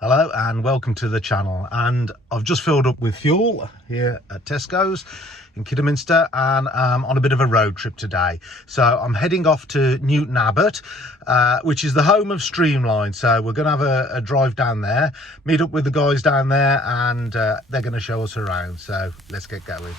Hello and welcome to the channel, and I've just filled up with fuel here at Tesco's in Kidderminster, and on a bit of a road trip today. So I'm heading off to Newton Abbot, which is the home of Streamline. So we're going to have a drive down there, meet up with the guys down there, and they're going to show us around. So let's get going.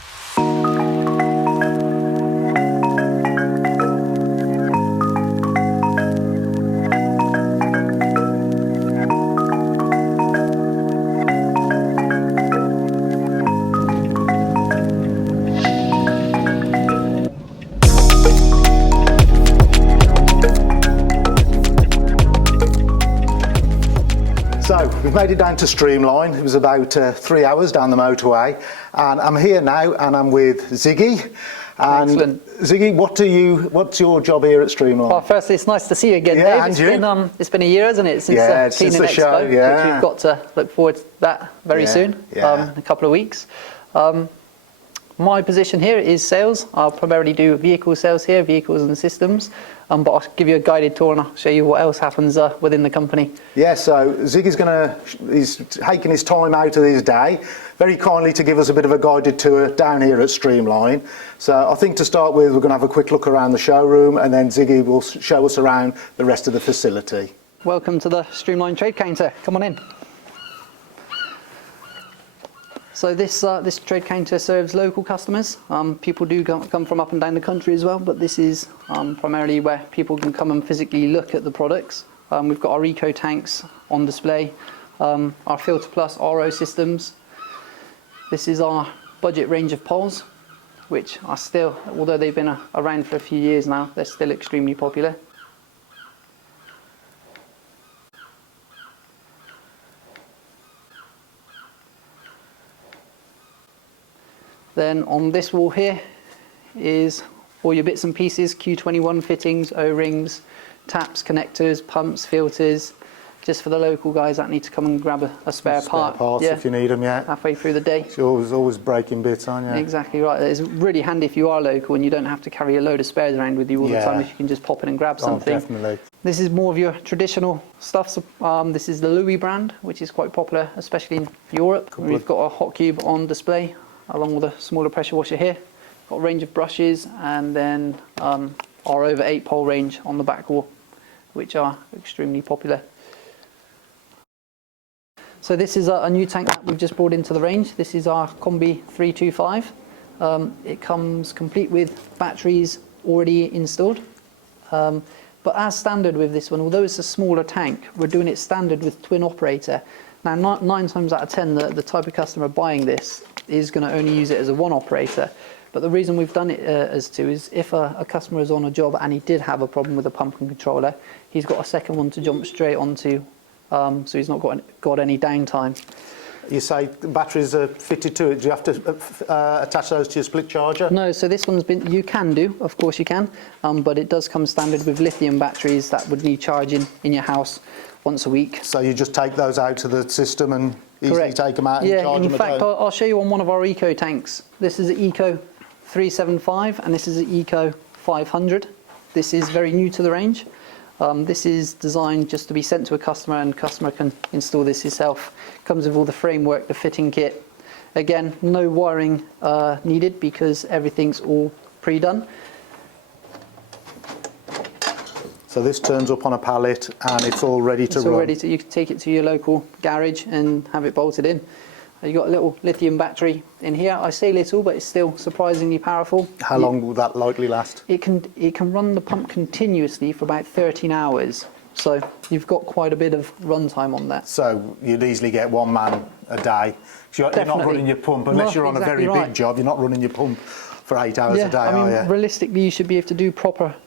So we've made it down to Streamline. It was about 3 hours down the motorway, and I'm here now, and I'm with Ziggy. And Excellent. Ziggy, what's your job here at Streamline? Well, firstly, it's nice to see you again, Yeah, Dave. and It's been a year, hasn't it, since since Cleaning the show, Expo, yeah. which we've got to look forward to that very soon, in a couple of weeks. My position here is sales. I'll primarily do vehicle sales here, vehicles and systems, but I'll give you a guided tour and I'll show you what else happens within the company. Yeah, so Ziggy's he's taking his time out of his day, very kindly, to give us a bit of a guided tour down here at Streamline. So I think to start with, we're going to have a quick look around the showroom, and then Ziggy will show us around the rest of the facility. Welcome to the Streamline trade counter. Come on in. So this trade counter serves local customers. People do come from up and down the country as well, but this is primarily where people can come and physically look at the products. We've got our eco tanks on display, our Filter Plus RO systems. This is our budget range of poles, which are still, although they've been around for a few years now, they're still extremely popular. Then on this wall here is all your bits and pieces, Q21 fittings, O-rings, taps, connectors, pumps, filters, just for the local guys that need to come and grab a spare part. Parts, if you need them, halfway through the day. You're always breaking bits, aren't you? Exactly right. It's really handy if you are local and you don't have to carry a load of spares around with you all the time, if you can just pop in and grab something. Definitely. This is more of your traditional stuff. This is the Louis brand, which is quite popular, especially in Europe. We've got a hot cube on display, along with a smaller pressure washer here. Got a range of brushes, and then our over 8 pole range on the back wall, which are extremely popular. So this is a new tank that we've just brought into the range. This is our Combi 325. It comes complete with batteries already installed. But as standard with this one, although it's a smaller tank, we're doing it standard with twin operator. Now, 9 times out of 10, the type of customer buying this is going to only use it as a one operator. But the reason we've done it as two is if a customer is on a job and he did have a problem with a pump and controller, he's got a second one to jump straight onto, so he's not got any downtime. You say the batteries are fitted to it. Do you have to attach those to your split charger? No, so this one's been, you can do, of course you can, but it does come standard with lithium batteries that would need charging in your house once a week. So you just take those out of the system and easily take them out and charge them at home? In fact, I'll show you on one of our eco tanks. This is an Eco 375 and this is an Eco 500. This is very new to the range. This is designed just to be sent to a customer, and customer can install this yourself. Comes with all the framework, the fitting kit. Again, no wiring needed because everything's all pre-done. So this turns up on a pallet and it's all ready to run? It's all ready to, you can take it to your local garage and have it bolted in. You've got a little lithium battery in here. I say little, but it's still surprisingly powerful. How long will that likely last? It can run the pump continuously for about 13 hours. So you've got quite a bit of runtime on that. So you'd easily get one man a day. You're not running your pump, unless you're on a very big job, you're not running your pump for 8 hours a day, are you? Realistically, you should be able to do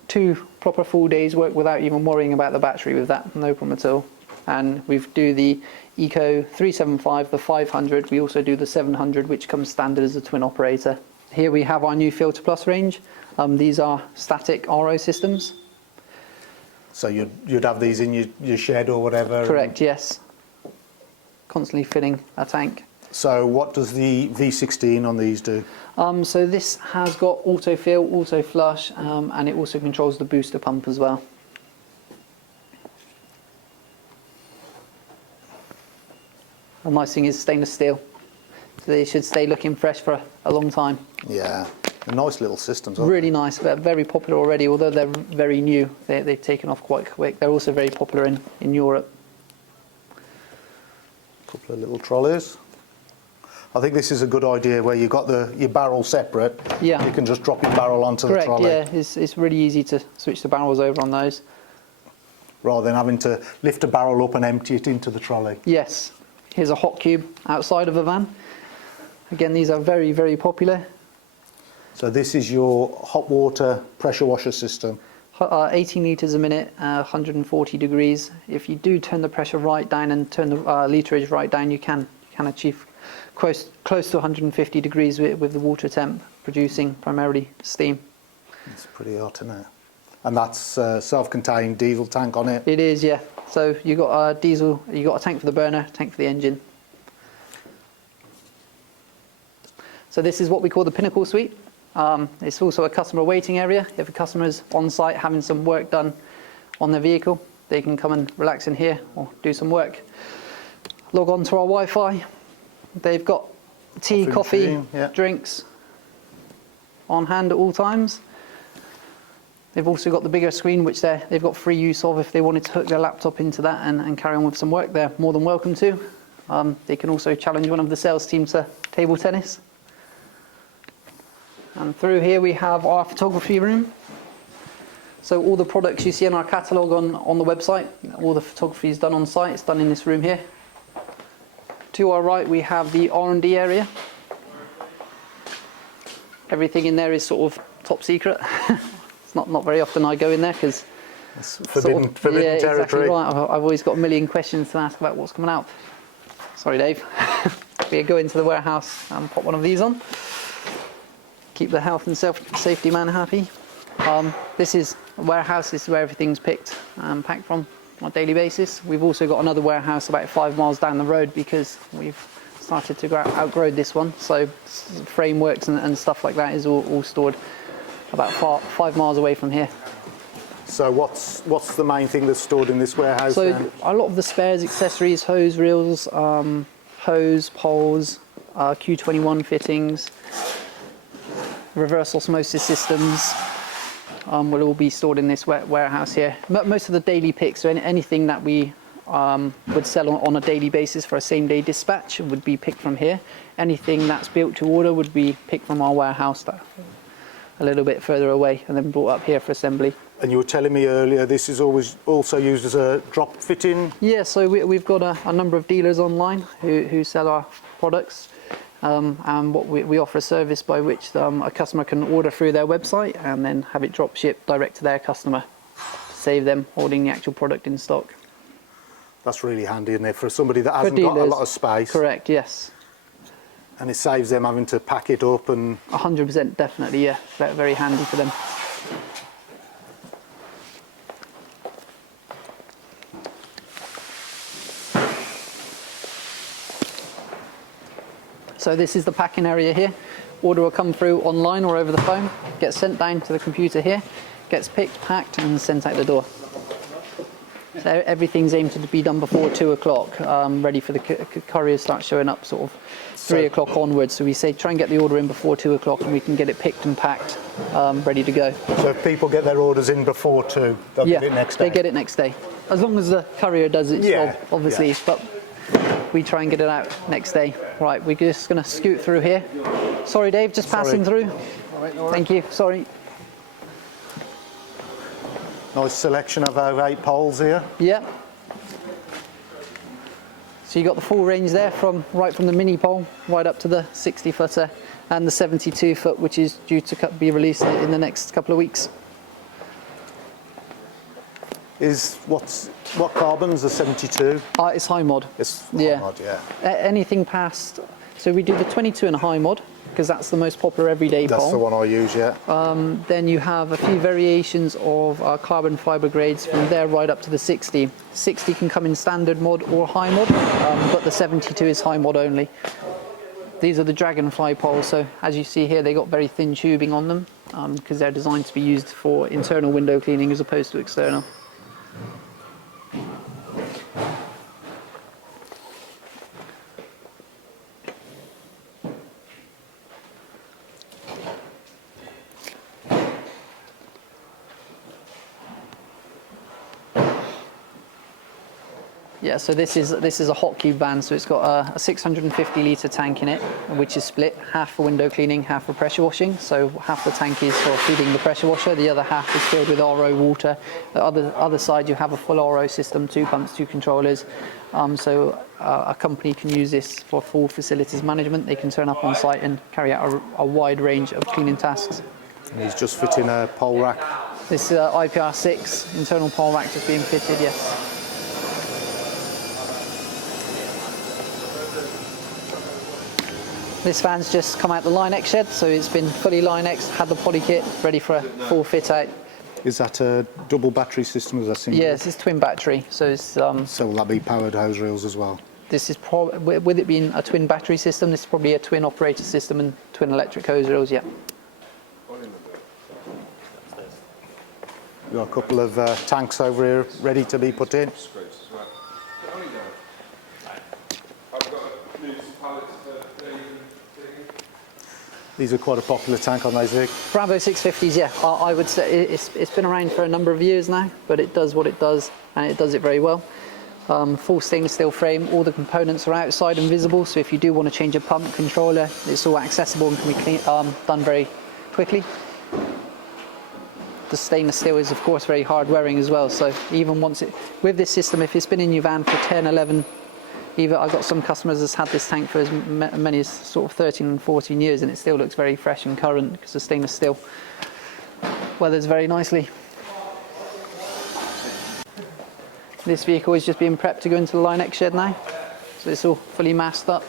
two proper full days work without even worrying about the battery with that, no problem at all. And we do the Eco 375, the 500, we also do the 700, which comes standard as a twin operator. Here we have our new Filter Plus range. These are static RO systems. So you'd have these in your shed or whatever? Correct, yes. Constantly filling a tank. So what does the V16 on these do? So this has got auto fill, auto flush, and it also controls the booster pump as well. The nice thing is stainless steel, so they should stay looking fresh for a long time. Yeah, nice little systems, aren't Really nice, but very popular already, although they're very new. They've taken off quite quick. They're also very popular in Europe. Couple of little trolleys. I think this is a good idea where you've got your barrel separate. Yeah. You can just drop your barrel onto Correct, the trolley. yeah. It's really easy to switch the barrels over on those. Rather than having to lift a barrel up and empty it into the trolley. Yes. Here's a hot cube outside of a van. Again, these are very, very popular. So this is your hot water pressure washer system. 18 litres a minute, 140 degrees. If you do turn the pressure right down and turn the literage right down, you can achieve close to 150 degrees with the water temp, producing primarily steam. It's pretty hot, isn't it? And that's a self-contained diesel tank on it? It is, yeah. So you've got a diesel, you've got a tank for the burner, tank for the engine. So this is what we call the Pinnacle Suite. It's also a customer waiting area. If a customer is on site having some work done on their vehicle, they can come and relax in here or do some work. Log on to our Wi-Fi. They've got tea, coffee, machine, yeah. drinks on hand at all times. They've also got the bigger screen, which they've got free use of. If they wanted to hook their laptop into that and carry on with some work, they're more than welcome to. They can also challenge one of the sales team to table tennis. And through here we have our photography room. So all the products you see in our catalogue on the website, all the photography is done on site. It's done in this room here. To our right we have the R&D area. Everything in there is sort of top secret. It's not very often I go in there because it's forbidden territory. Exactly right. I've always got a million questions to ask about what's coming out. Sorry, Dave. We go into the warehouse and pop one of these on. Keep the health and safety man happy. This is a warehouse. This is where everything's picked and packed from on a daily basis. We've also got another warehouse about 5 miles down the road because we've started to outgrow this one. So frameworks and stuff like that is all stored about 5 miles away from here. So what's the main thing that's stored in this warehouse? So then? a lot of the spares, accessories, hose reels, hose, poles, Q21 fittings, reverse osmosis systems will all be stored in this warehouse here. Most of the daily picks, so anything that we would sell on a daily basis for a same-day dispatch would be picked from here. Anything that's built to order would be picked from our warehouse a little bit further away and then brought up here for assembly. And you were telling me earlier this is always also used as a drop fitting? Yeah, so we've got a number of dealers online who sell our products. And what we offer a service by which a customer can order through their website and then have it drop shipped direct to their customer to save them holding the actual product in stock. That's really handy, isn't it, for somebody that hasn't got a lot of space? Correct, yes. And it saves them having to pack it up and... 100% definitely, yeah. Very handy for them. So this is the packing area here. Order will come through online or over the phone, gets sent down to the computer here, gets picked, packed and sent out the door. So everything's aimed to be done before 2 o'clock, ready for the couriers start showing up sort of 3 o'clock onwards. So we say try and get the order in before 2 o'clock and we can get it picked and packed, ready to go. So if people get their orders in before 2, they'll get it next day? They get it next day. As long as the courier does its job, obviously. Yeah. But we try and get it out next day. Right, we're just going to scoot through here. Sorry, Dave, just passing through. All right, no worries. Thank you, sorry. Nice selection of our 8 poles here. Yeah. So you got the full range there right from the mini pole right up to the 60-footer and the 72-foot, which is due to be released in the next couple of weeks. What carbon's the 72? It's high mod. It's high mod, yeah. Anything past, so we do the 22 and a high mod because that's the most popular everyday pole. That's the one I use, yeah. Then you have a few variations of carbon fibre grades from there right up to the 60. 60 can come in standard mod or high mod, but the 72 is high mod only. These are the Dragonfly poles, so as you see here, they got very thin tubing on them because they're designed to be used for internal window cleaning as opposed to external. Yeah, so this is a hot cube van, so it's got a 650 litre tank in it, which is split, half for window cleaning, half for pressure washing. So half the tank is for feeding the pressure washer, the other half is filled with RO water. The other side you have a full RO system, 2 pumps, 2 controllers. So a company can use this for full facilities management. They can turn up on site and carry out a wide range of cleaning tasks. And he's just fitting a pole rack. This IPR6 internal pole rack just being fitted, yes. This van's just come out the Line-X shed, so it's been fully Line-X, had the poly kit, ready for a full fit out. Is that a double battery system? Is that single? Yes, it's twin battery, so it's... So will that be powered hose reels as well? This is probably, with it being a twin battery system, this is probably a twin operator system and twin electric hose reels, yeah. We've got a couple of tanks over here ready to be put in. These are quite a popular tank on those Zig. Bravo 650s, yeah. I would say it's been around for a number of years now, but it does what it does, and it does it very well. Full stainless steel frame, all the components are outside and visible, so if you do want to change a pump controller, it's all accessible and can be done very quickly. The stainless steel is of course very hard wearing as well, so even once with this system, if it's been in your van for 10, 11, even I've got some customers that's had this tank for as many as sort of 13 and 14 years, and it still looks very fresh and current because the stainless steel weathers very nicely. This vehicle is just being prepped to go into the Line-X shed now, so it's all fully masked up,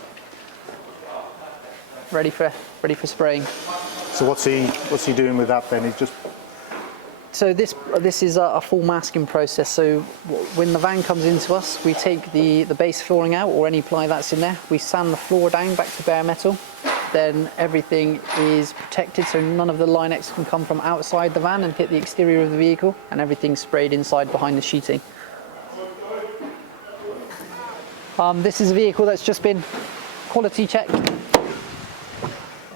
ready for spraying. So what's he doing with that then? He's just... So this is a full masking process. So when the van comes into us, we take the base flooring out or any ply that's in there. We sand the floor down back to bare metal. Then everything is protected, so none of the Line-X can come from outside the van and hit the exterior of the vehicle, and everything's sprayed inside behind the sheeting. This is a vehicle that's just been quality checked.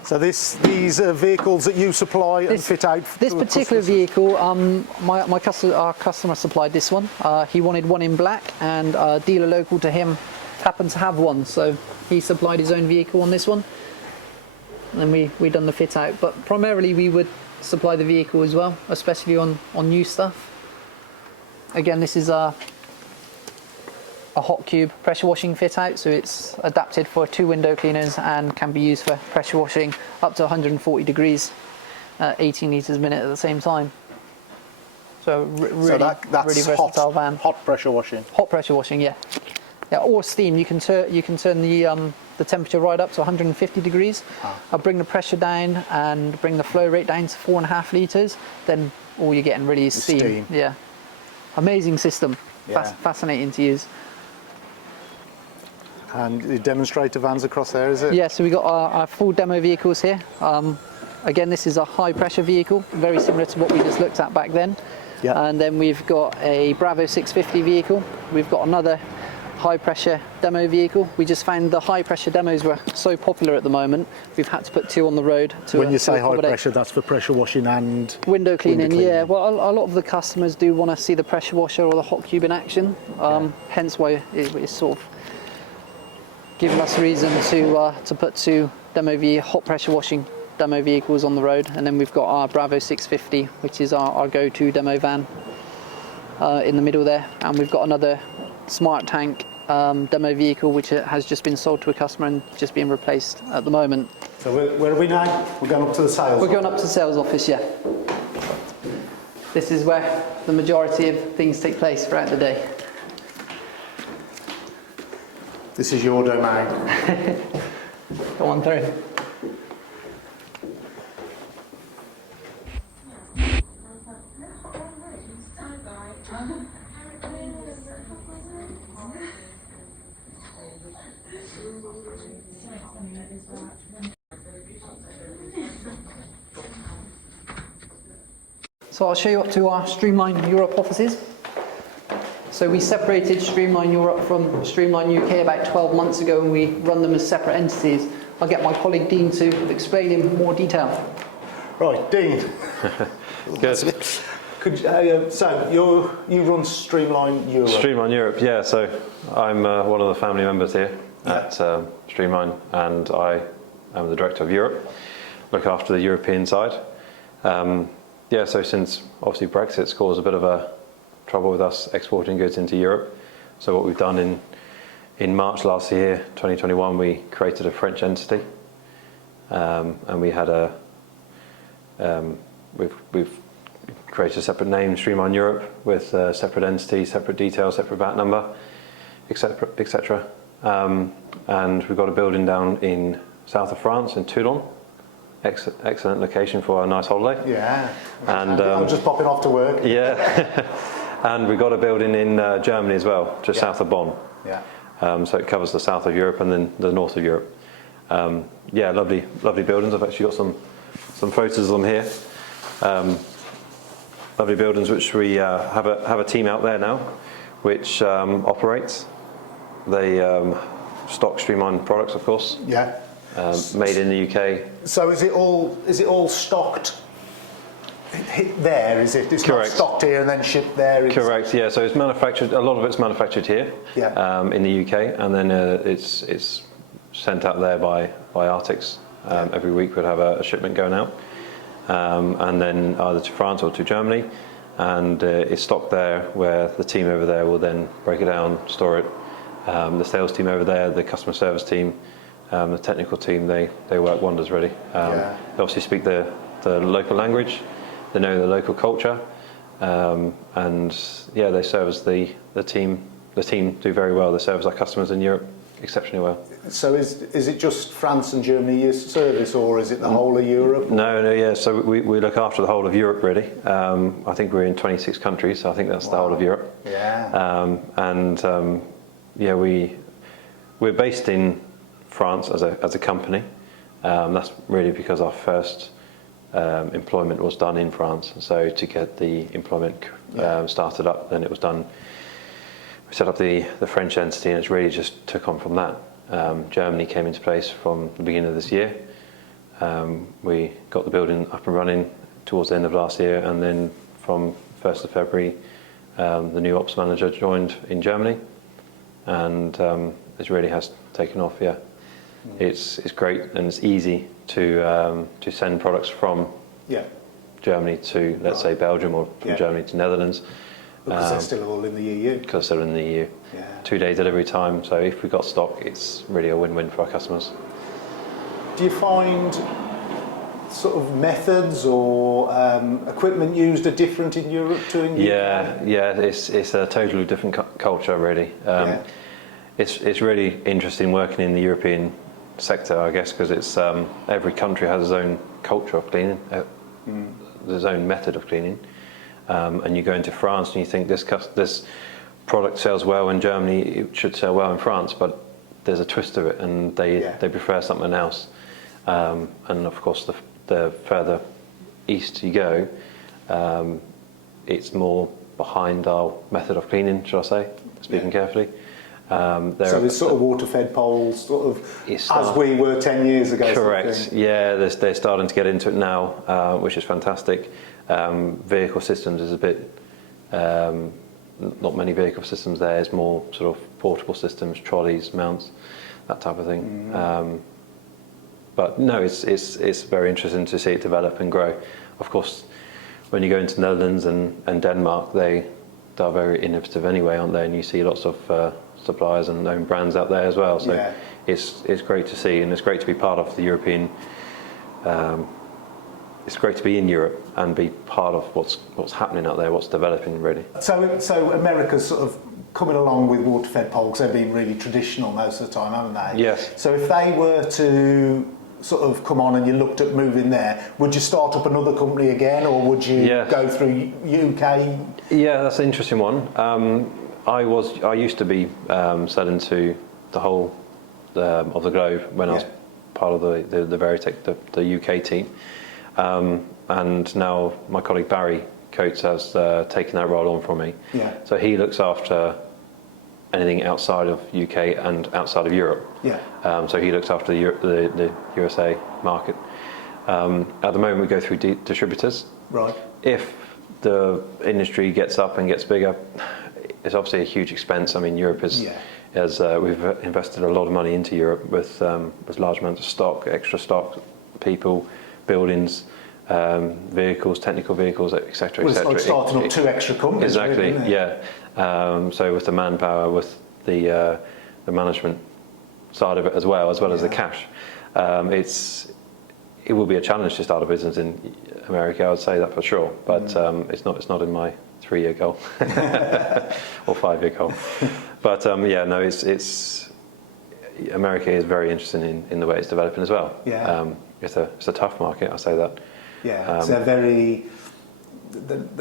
So these are vehicles that you supply and fit out? This particular vehicle, our customer supplied this one. He wanted one in black, and a dealer local to him happened to have one, so he supplied his own vehicle on this one. And then we done the fit out, but primarily we would supply the vehicle as well, especially on new stuff. Again, this is a hot cube pressure washing fit out, so it's adapted for 2 window cleaners and can be used for pressure washing up to 140 degrees, 18 litres a minute at the same time. So really, that's really versatile van. Hot pressure washing. Hot pressure washing, yeah. Yeah, or steam. You can turn the temperature right up to 150 degrees. I'll bring the pressure down and bring the flow rate down to 4.5 litres. Then all you're getting really is steam. Yeah, amazing system. Yeah. Fascinating to use. And the demonstrator vans across there, is it? Yeah, so we got our full demo vehicles here. Again, this is a high pressure vehicle, very similar to what we just looked at back then. Yeah. And then we've got a Bravo 650 vehicle. We've got another high pressure demo vehicle. We just found the high pressure demos were so popular at the moment, we've had to put 2 on the road. When you say high pressure, that's for pressure washing and window cleaning. Yeah, well, a lot of the customers do want to see the pressure washer or the hot cube in action. Hence why it's sort of giving us a reason to put 2 hot pressure washing demo vehicles on the road. And then we've got our Bravo 650, which is our go-to demo van in the middle there. And we've got another smart tank demo vehicle, which has just been sold to a customer and just being replaced at the moment. So where are we now? We're going up to the sales office? We're going up to the sales office, yeah. This is where the majority of things take place throughout the day. This is your domain. Go on through. So I'll show you up to our Streamline Europe offices. So we separated Streamline Europe from Streamline UK about 12 months ago, and we run them as separate entities. I'll get my colleague Dean to explain in more detail. Right, Dean. Good. So you run Streamline Europe. Streamline Europe, yeah. So I'm one of the family members here at Streamline, and I am the director of Europe. Look after the European side. Yeah. So since obviously Brexit's caused a bit of a trouble with us exporting goods into Europe. So what we've done in March last year, 2021, we created a French entity, and we had we've created a separate name, Streamline Europe, with a separate entity, separate details, separate VAT number, etc., etc. And we've got a building down in south of France, in Toulon. Excellent location for a nice holiday. Yeah. And I'm just popping off to work. Yeah. And we've got a building in Germany as well, just south of Bonn. Yeah. So it covers the south of Europe and then the north of Europe. Yeah, lovely buildings. I've actually got some photos of them here. Lovely buildings, which we have a team out there now, which operates. They stock Streamline products, of course. Yeah. Made in the UK. So is it all stocked there? Is it? It's Correct. not stocked here and then shipped there. Correct. Yeah. So it's manufactured. A lot of it's manufactured here. Yeah. In the UK, and then it's sent out there by Arctics. Every week we'd have a shipment going out, and then either to France or to Germany, and it's stocked there, where the team over there will then break it down, store it. The sales team over there, the customer service team, the technical team, they work wonders really. They obviously speak the local language, they know the local culture, and yeah, they service the team. The team do very well. They service our customers in Europe exceptionally well. So is it just France and Germany you service, or is it the whole of Europe? No, yeah. So we look after the whole of Europe really. I think we're in 26 countries, so I think that's the whole of Europe. Yeah. Yeah, we're based in France as a company. That's really because our first employment was done in France. So to get the employment started up, then it was done. We set up the French entity, and it's really just took on from that. Germany came into place from the beginning of this year. We got the building up and running towards the end of last year, and then from 1st of February, the new ops manager joined in Germany, and it really has taken off. Yeah, it's great, and it's easy to send products from Germany to, let's say, Belgium, or from Germany to Netherlands. Because they're still all in the EU. Because they're in the EU. Yeah. 2-day delivery time, so if we've got stock, it's really a win-win for our customers. Do you find sort of methods or equipment used are different in Europe to in UK? Yeah, it's a totally different culture really. It's really interesting working in the European sector, I guess, because it's every country has its own culture of cleaning, its own method of cleaning. And you go into France and you think this product sells well in Germany, it should sell well in France, but there's a twist of it, and they prefer something else. And of course, the further east you go, it's more behind our method of cleaning, should I say, speaking carefully. So it's sort of water-fed poles, sort of as we were 10 years ago. Correct. Sort of yeah, they're starting to get into it now, which is fantastic. Vehicle systems is a bit, not many vehicle systems there. It's more sort of portable systems, trolleys, mounts, that type of thing. But no, it's very interesting to see it develop and grow. Of course, when you go into Netherlands and Denmark, they're very innovative anyway, aren't they? And you see lots of suppliers and own brands out there as well. So it's great to see, and it's great to be part of the European. It's great to be in Europe and be part of what's happening out there, what's developing really. So America's sort of coming along with water-fed poles. They've been really traditional most of the time, haven't they? Yes. So if they were to sort of come on and you looked at moving there, would you start up another company again, or would you go through UK? Yeah, that's an interesting one. I used to be selling to the whole of the globe when I was part of the Veritech, the UK team. And now my colleague Barry Coates has taken that role on from me. Yeah. So he looks after anything outside of UK and outside of Europe. Yeah. So he looks after the USA market. At the moment we go through distributors. Right. If the industry gets up and gets bigger, it's obviously a huge expense. I mean, Europe is, we've invested a lot of money into Europe with large amounts of stock, extra stock, people, buildings, vehicles, technical vehicles, etc. Well, it's like starting up 2 extra companies. Exactly, really, isn't it? So with the manpower, with the management side of it as well as the cash, it will be a challenge to start a business in America. I would say that for sure, but it's not in my 3-year goal or 5-year goal. But it's America is very interesting in the way it's developing as well. It's a tough market. I say that. Yeah, they're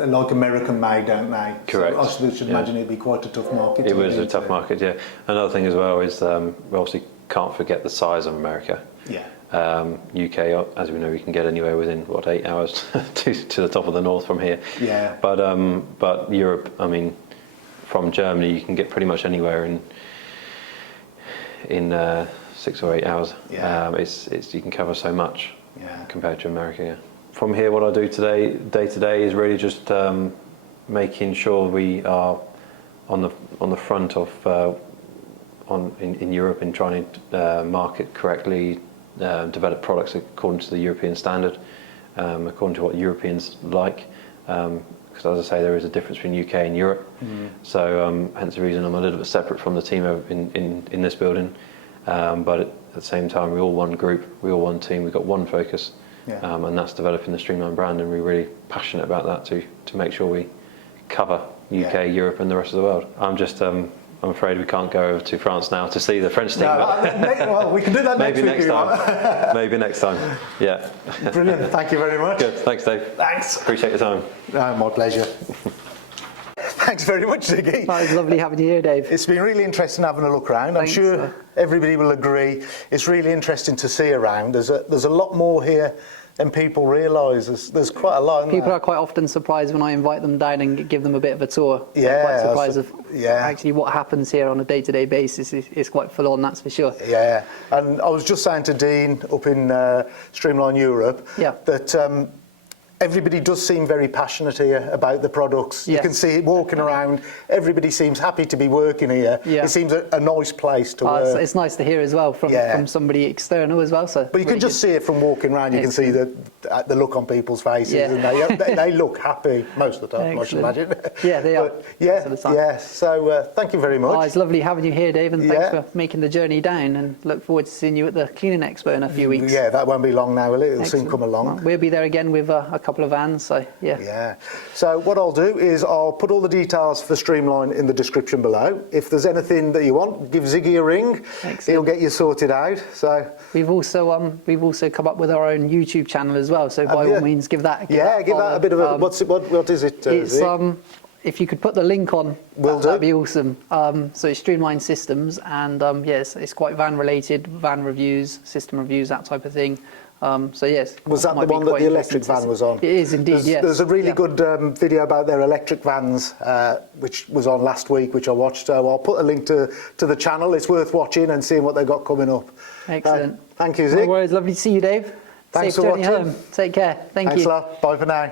like American made, don't they? Correct. So I should imagine it'd be quite a tough market. It was a tough market, yeah. Another thing as well is we obviously can't forget the size of America. Yeah. UK, as we know, we can get anywhere within 8 hours to the top of the north from here. Yeah. But Europe, I mean, from Germany, you can get pretty much anywhere in 6 or 8 hours. Yeah. You can cover so much. Yeah. Compared to America. Yeah. From here, what I do today, day to day, is really just making sure we are on the front of in Europe in trying to market correctly, develop products according to the European standard, according to what Europeans like. Because as I say, there is a difference between UK and Europe. So hence the reason I'm a little bit separate from the team in this building. But at the same time, we're all one group, we're all one team, we've got one focus, and that's developing the Streamline brand, and we're really passionate about that to make sure we cover UK, Europe and the rest of the world. I'm afraid we can't go over to France now to see the French team. Well, we can do that maybe next time. Maybe next time. Yeah. Brilliant. Thank you very much. Good. Thanks, Dave. Thanks. Appreciate your time. My pleasure. Thanks very much, Ziggy. Well, it's lovely having you here, Dave. It's been really interesting having a look around. Thanks, I'm sure everybody will agree. It's really interesting to see around. There's a lot more here than people realise. There's quite a lot. People are quite often surprised when I invite them down and give them a bit of a tour. Yeah, they're quite surprised of actually what happens here on a day-to-day basis is quite full on, that's for sure. Yeah, and I was just saying to Dean up in Streamline Europe that everybody does seem very passionate here about the products. Yes. You can see it walking around. Everybody seems happy to be working here. Yeah. It seems a nice place to work. It's nice to hear as well from somebody external as well. So but you can just see it from walking around. You can see the look on people's faces, and they look happy most of the time. Excellent. I should imagine. Yeah, they are. Yeah. So thank you very much. Oh, it's lovely having you here, Dave, and thanks for making the journey down. And look forward to seeing you at the Cleaning Expo in a few weeks. Yeah, that won't be long now, will it? It'll soon come along. Well, we'll be there again with a couple of vans. So yeah. So what I'll do is I'll put all the details for Streamline in the description below. If there's anything that you want, give Ziggy a ring. Excellent. He'll get you sorted out. So we've also come up with our own YouTube channel as well. So by all means, give that. Give that a bit of a. What is it? It's if you could put the link on, that'd be awesome. So it's Streamline Systems, and it's quite van related, van reviews, system reviews, that type of thing. So yes. Was that the one that the electric van was on? It is indeed, yes. There's a really good video about their electric vans, which was on last week, which I watched. So I'll put a link to the channel. It's worth watching and seeing what they've got coming up. Excellent. Thank you, Zig. No worries. Lovely to see you, Dave. Thanks Safe for journey watching. home. Take care. Thank you. Thanks a lot. Bye for now.